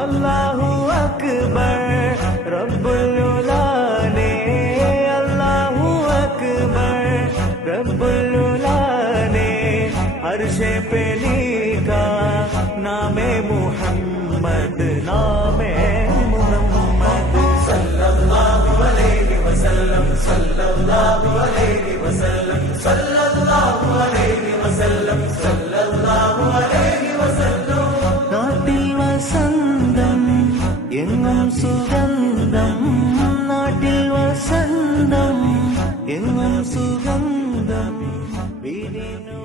അല്ലാഹു അക്ബർ റബ്ബുൽ ഉലാനെ അല്ലാഹു അക്ബർ റബ്ബുൽ ഉലാനെ അർശേ पे लिखा नामे मुहम्मद नामे मुहम्मद सल्लल्लाहु अलैहि वसल्लम सल्लल्लाहु अलैहि वसल्लम सल्लल्लाहु अलैहि वसल्लम सल्लल्लाहु अलैहि वसल्लम നാട്ടിൽ വസന്തം എങ്ങും സുഗന്ധം നാട്ടിൽ വസന്തം എങ്ങും സുഗന്ധം വിരിഞ്ഞു